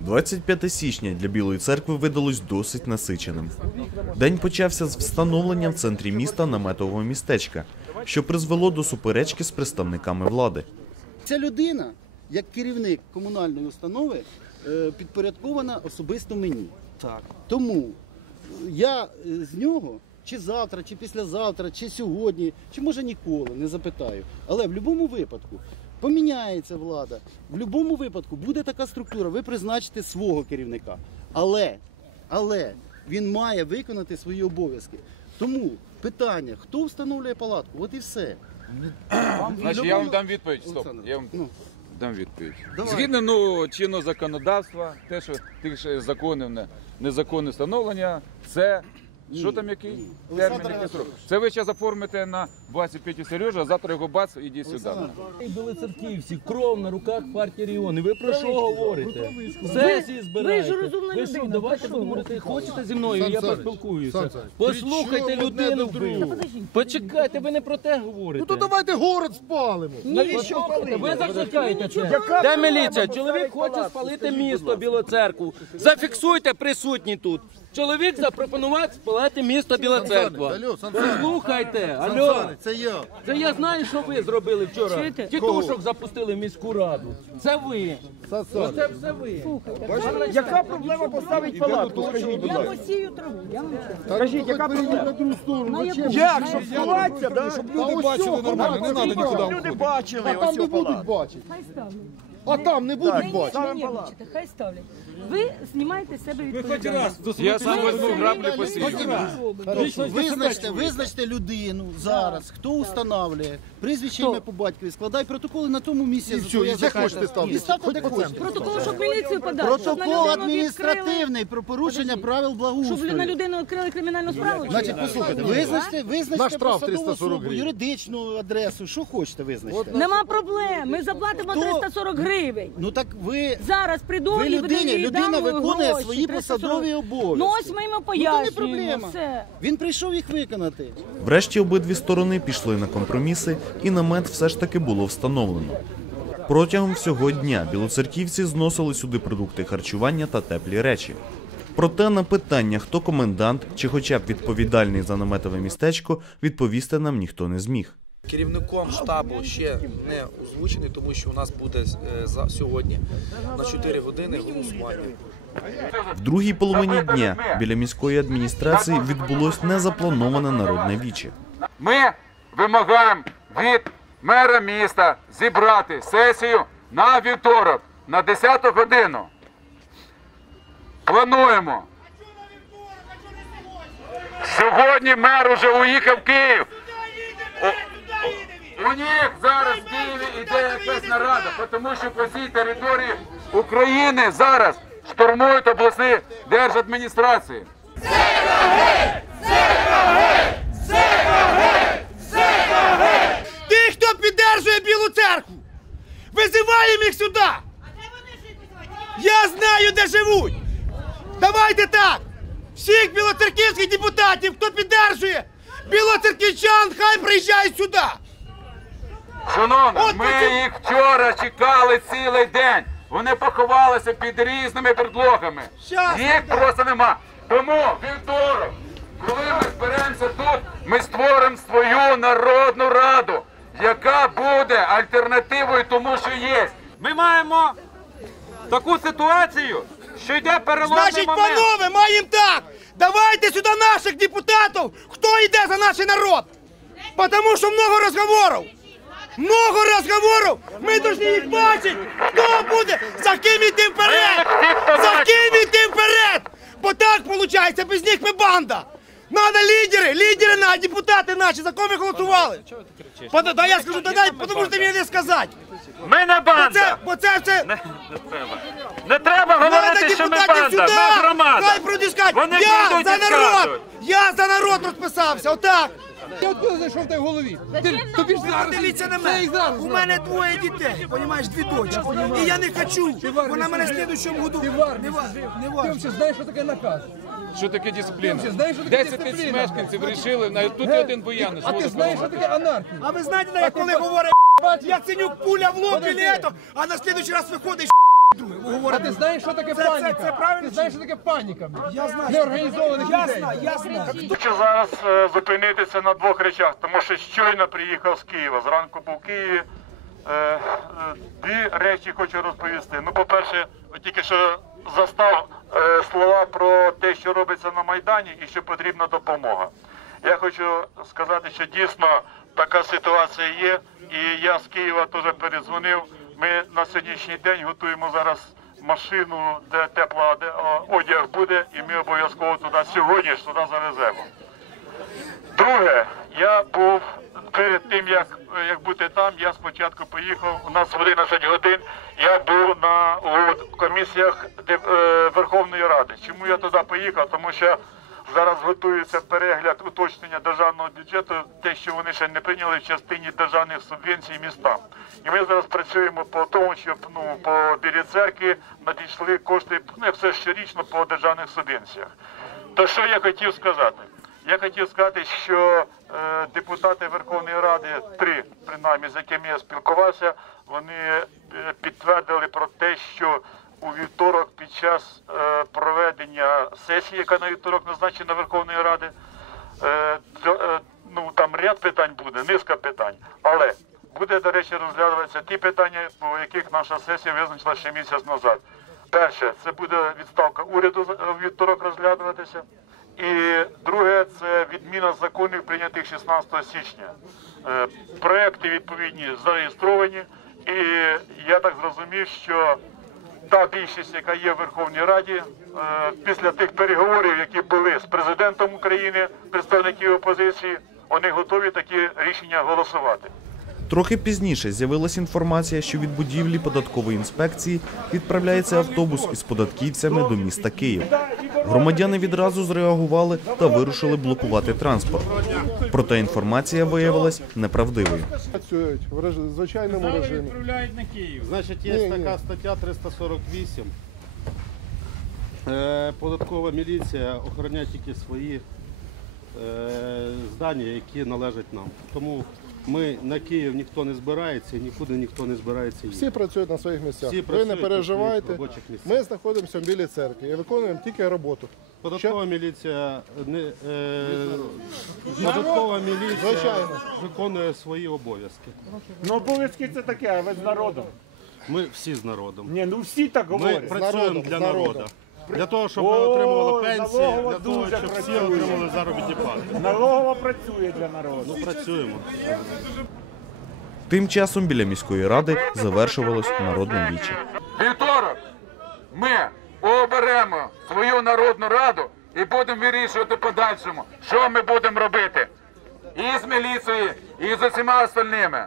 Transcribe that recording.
25 січня для Білої церкви видалось досить насиченим. День почався з встановленням в центрі міста наметового містечка, що призвело до суперечки з представниками влади. Ця людина, як керівник комунальної установи, е, підпорядкована особисто мені. Так. Тому я е, з нього чи завтра, чи післязавтра, чи сьогодні, чи може ніколи не запитаю. Але в будь-якому випадку поміняється влада. В будь-якому випадку буде така структура, ви призначите свого керівника. Але, але він має виконати свої обов'язки. Тому питання, хто встановлює палатку? От і все. Значить, я вам дам відповідь. Стоп. Олександр, Я вам ну. дам відповідь. Давай. Згідно ну, чинного законодавства, те, що тих ж законів незаконне встановлення, це. Що там який термін, який срок? Це ви зараз оформите на базі Петі Сережа, а завтра його бац, іди сюди. Були церківці, кров на руках партії регіони. Ви про що говорите? Сесії збираєте. ви ж розумна Ви що, давайте будемо говорити, хочете зі мною, я поспілкуюся. Послухайте людину вбив. Почекайте, ви не про те говорите. Ну то давайте город спалимо. Навіщо? Ви закликаєте це. Де міліція? Чоловік хоче спалити місто Білу церкву. Зафіксуйте присутні тут. Чоловік запропонував спалити місто Біла церква. Алло, Сан Саныч, Слухайте, Сан алло. Саныч, це я. Це я знаю, що ви зробили вчора. Чуєте? Тітушок запустили в міську раду. Це ви. Сан Саныч. Оце все ви. Яка проблема поставити палатку? Скажіть, будь Я ласка. посію траву. Я вам чесно. Скажіть, яка перейдіть на проблема? другу сторону. На Зачем? Як, щоб сховатися, да? щоб люди бачили нормально, не треба нікуди Щоб люди бачили А там ось не цю будуть палатку. бачити. Хай ставлять. А там не будуть Ні, бачити. ні, ні, нервничайте, хай ставлять. Ви знімаєте з себе відповідальність. Я сам возьму граблі посію. Визначте, визначте людину зараз, хто встановлює, прізвище ім'я по батькові, складай протоколи на тому місці. І все, і де хочете ставте. І ставте де хочете. Протокол, щоб міліцію подати. Протокол адміністративний про порушення правил відкрили- Щоб на людину відкрили кримінальну справу? Значить, послухайте, визначте, визначте посадову 340 особу, юридичну адресу, що хочете визначте. Нема проблем. Ми заплатимо Хто? 340 гривень. Ну так ви Зараз прийду Ви і людині, людина виконує гроші, свої 340. посадові обов'язки. Ну ось ми йому Ну, то не проблема. Все. Він прийшов їх виконати. Врешті обидві сторони пішли на компроміси, і намет все ж таки було встановлено. Протягом всього дня білоцерківці зносили сюди продукти харчування та теплі речі. Проте на питання, хто комендант чи хоча б відповідальний за наметове містечко, відповісти нам ніхто не зміг. Керівником штабу ще не озвучений, тому що у нас буде е, за сьогодні на 4 години голосування. В другій половині дня біля міської адміністрації відбулось незаплановане народне віче. Ми вимагаємо від мера міста зібрати сесію на вівторок на 10 годину. Плануємо. Сьогодні мер уже уїхав в Київ. У них зараз в Києві йде якась нарада, тому що по цій території України зараз штурмують обласні держадміністрації. Тих, хто піддержує Білу церкву! Визиваємо їх сюди! Я знаю, де живуть! Давайте так! Всіх білоцерківських депутатів, хто піддержує білоцерківчан, хай приїжджають сюди! Шановні, ми їх вчора чекали цілий день. Вони поховалися під різними предлогами. Їх просто нема. Тому вівторок, коли ми зберемося тут, ми створимо свою народну раду, яка буде альтернативою тому, що є. Ми маємо таку ситуацію, що йде переломний Значить, момент. панове, маємо так! Давайте сюди наших депутатів, хто йде за наш народ! Потому що много розговорів! Много розговорів! Ми повинні їх бачити! Хто буде? За ким йти вперед? За ким йти вперед? Бо так виходить, без них ми банда! Надо лідери, лідери на депутати наші, за кого ви голосували? Пода- Да я скажу, да дай, тому що ти мені не сказати. Ми не Бо це, бо це все Не, не треба. Не треба говорити, що ми банда. сюди! Ми громада. Хай! Вони Я за народ! Я за народ розписався, отак! Я от зайшов в тебе в голові. Ти, тобі ж зараз. Дивіться на Це мене. зараз. У мене двоє дітей, понімаєш, дві дочки. І я не хочу. Вона мене в слідущому году. Ти в армії Не ва- служив. Не Ти взагалі знаєш, що таке наказ? Що таке дисципліна? Ти знаєш, що таке 10 тисяч дисципліна? мешканців вирішили, навіть тут є один воєнний. А ти знаєш, що таке анархія? А ви знаєте, як коли говорить, я ценю пуля в лоб і лето, а на слідуючий раз виходить А ти знаєш, що таке паніка? Ти знаєш, що таке паніка? Я знаю. Неорганізованих людей. Хочу зараз е, зупинитися на двох речах, тому що щойно приїхав з Києва. Зранку був в Києві. Е, е, Дві речі хочу розповісти. Ну, по-перше, от тільки що застав е, слова про те, що робиться на Майдані і що потрібна допомога. Я хочу сказати, що дійсно така ситуація є, і я з Києва теж передзвонив. Ми на сьогоднішній день готуємо зараз машину, де тепла одяг буде, і ми обов'язково туди сьогодні ж туди завеземо. Друге, я був перед тим, як, як бути там, я спочатку поїхав. У нас в 11 годин я був на комісіях е, Верховної Ради. Чому я туди поїхав? Тому що зараз готується перегляд уточнення державного бюджету, те, що вони ще не прийняли в частині державних субвенцій містам. І ми зараз працюємо по тому, щоб ну по білій церкві надійшли кошти ну, як все щорічно по державних субвенціях. То що я хотів сказати? Я хотів сказати, що е, депутати Верховної Ради, три принаймні, з якими я спілкувався, вони е, підтвердили про те, що під час е, проведення сесії, яка на вівторок назначена Верховної Ради, е, е, ну там ряд питань буде, низка питань, але буде, до речі, розглядатися ті питання, по яких наша сесія визначила ще місяць назад. Перше, це буде відставка уряду у вівторок розглядуватися. І друге це відміна законів, прийнятих 16 січня. Проекти відповідні зареєстровані, і я так зрозумів, що та більшість, яка є в Верховній Раді, е, після тих переговорів, які були з президентом України, представників опозиції, вони готові такі рішення голосувати. Трохи пізніше з'явилась інформація, що від будівлі податкової інспекції відправляється автобус із податківцями до міста Київ. Громадяни відразу зреагували та вирушили блокувати транспорт. Проте інформація виявилась неправдивою. Працюють в звичайному режимі. Значить, є Ні, ні. така стаття 348. Е, Податкова міліція охороняє тільки свої е, здання, які належать нам. Тому ми на Київ ніхто не збирається, нікуди ніхто не збирається їхати. Всі працюють на своїх місцях. Всі Ви працюють не на переживайте. своїх робочих місцях. Ми знаходимося в білій церкві і виконуємо тільки роботу. Податкова міліція не е, податкова міліція Звичайно. виконує свої обов'язки. Ну, обов'язки це таке, а ви з народом. Ми всі з народом. Ні, ну всі так Ми говорять. працюємо народом, для з народом. Для того, щоб О, отримували пенсії, для того, щоб всі отримали заробітні плати. Налогова працює для народу. Ну, працюємо. Тим часом біля міської ради завершувалось народне віче. Вівторок ми оберемо свою народну раду і будемо вирішувати подальшому, що ми будемо робити. І з міліцією, і з усіма остальними.